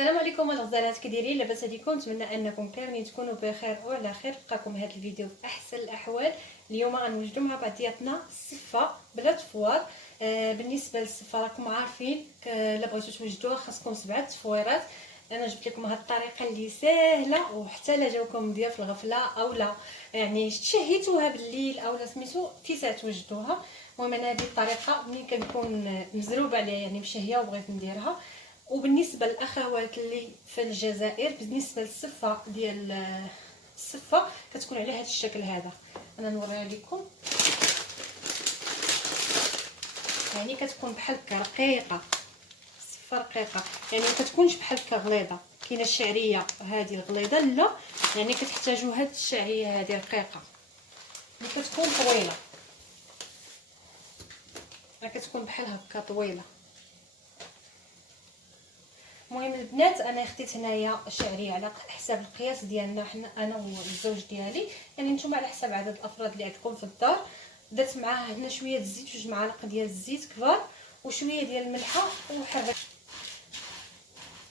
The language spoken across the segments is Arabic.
السلام عليكم الغزالات، كي دايرين؟ لاباس عليكم؟ نتمنى انكم كاملين تكونوا بخير وعلى خير. بقاكم هذا الفيديو في احسن الاحوال. اليوم غنوجدوا مع بعضياتنا الصفه بلا تفوار. بالنسبه للصفه راكم عارفين الا بغيتوا توجدوها خاصكم 7 تفويرات. انا جبت لكم هذه الطريقه اللي سهله، وحتى لا جاوكم ضياف الغفله او لا يعني تشهيتوها بالليل او لا سميتو في ساعه توجدوها. المهم انا هذه الطريقه ملي كنكون مزروبه عليها يعني مشهيه وبغيت نديرها. وبالنسبه للاخوات اللي في الجزائر، بالنسبه للصفه ديال الصفه كتكون على هذا الشكل هذا. انا نوريها لكم، يعني كتكون بحال هكا رقيقه، صفه رقيقه، يعني ما كتكونش بحال هكا غليظه. كاينه الشعريه هذه غليظه، لا يعني كتحتاجوا هذه الشعريه هذه رقيقه اللي كتكون طويله، كتكون بحال هكا طويله. المهم البنات انا خديت هنايا شعريه على حساب القياس ديالنا حنا انا والزوج ديالي، يعني نتوما على حساب عدد الافراد اللي عندكم في الدار. درت معاه هنا شويه الزيت، 2 معالق ديال الزيت كبار، وشويه ديال الملحه، وحرك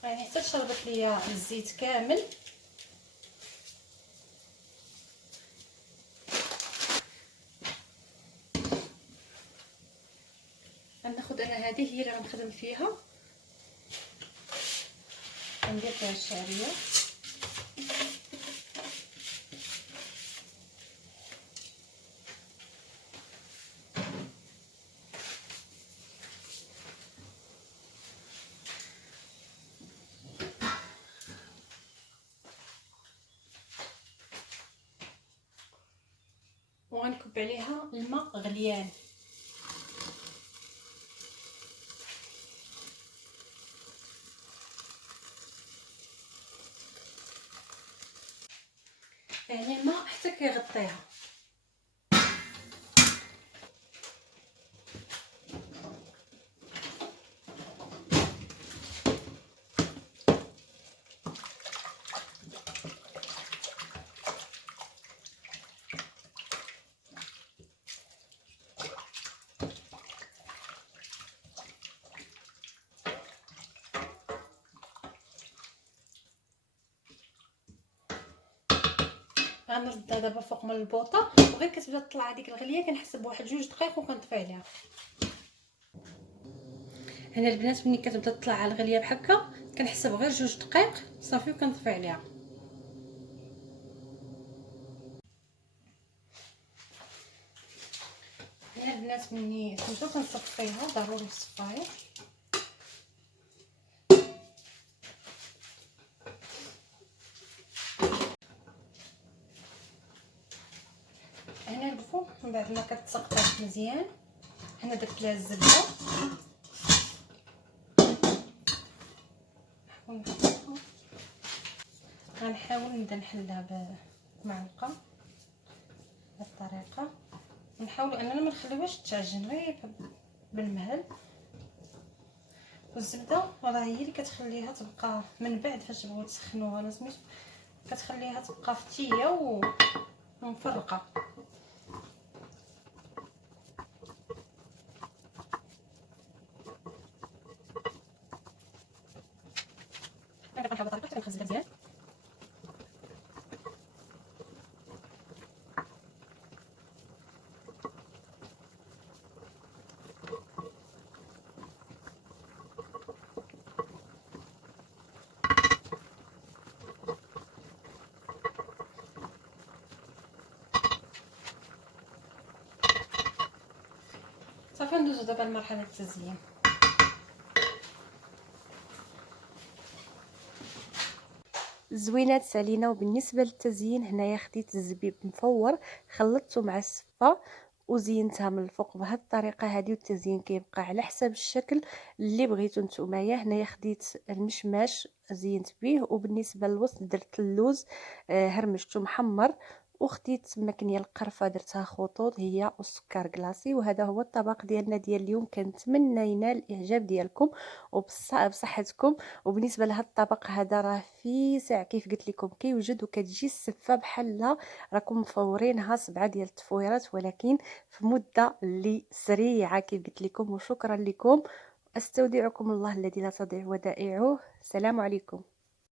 يعني حتى شربت ليا الزيت كامل. غناخذ انا هذه هي اللي غنخدم فيها، غندير فيها الشعريه. وغنكب عليها الماء غليان. يعني الماء حتى كيغطيها. غنردها دابا فوق من البوطه، وغير كتبدا تطلع هذيك الغليه كنحسب بواحد 2 دقائق وكنطفي عليها. هنا البنات ملي كتبدا تطلع على الغليه بحال هكا كنحسب غير 2 دقائق صافي وكنطفي عليها. هنا البنات ملي سميتو كنصفيها، ضروري نصفيها. هنا الفوق من بعد ما كتسقطات مزيان، هنا درت لها الزبده، غنحاول نبدا نحلها بمعلقه بهذه الطريقه. نحاول اننا ما نخليوهاش تعجن غير بالمهل. والزبده راه هي اللي كتخليها تبقى من بعد فاش تبغيو تسخنوها، انا سميتو كتخليها تبقى فتيه ومفرقه. انا كنحاول الطريقه حتى كنخزنها مزيان. صافي ندوزو دابا لمرحله التزيين. الزوينات علينا. وبالنسبه للتزيين هنايا خديت الزبيب مفور خلطته مع الصفه وزينتها من الفوق بهذه الطريقه هذه. والتزيين كيبقى على حسب الشكل اللي بغيتو نتومايا. هنايا خديت المشماش زينت به. وبالنسبه للوسط درت اللوز هرمشته محمر. وخديت مكنيه القرفه درتها خطوط هي والسكر كلاصي. وهذا هو الطبق ديالنا ديال اليوم. كنتمنى ينال الاعجاب ديالكم وبصحتكم. وبالنسبه لهذا الطبق هذا راه في ساعه كيف قلت لكم كيوجد، وكتجي السفه بحالها راكم مفورينها 7 ديال التفويرات، ولكن في مده اللي سريعه كيف قلت لكم. وشكرا لكم استودعكم الله الذي لا تضيع ودائعه. السلام عليكم.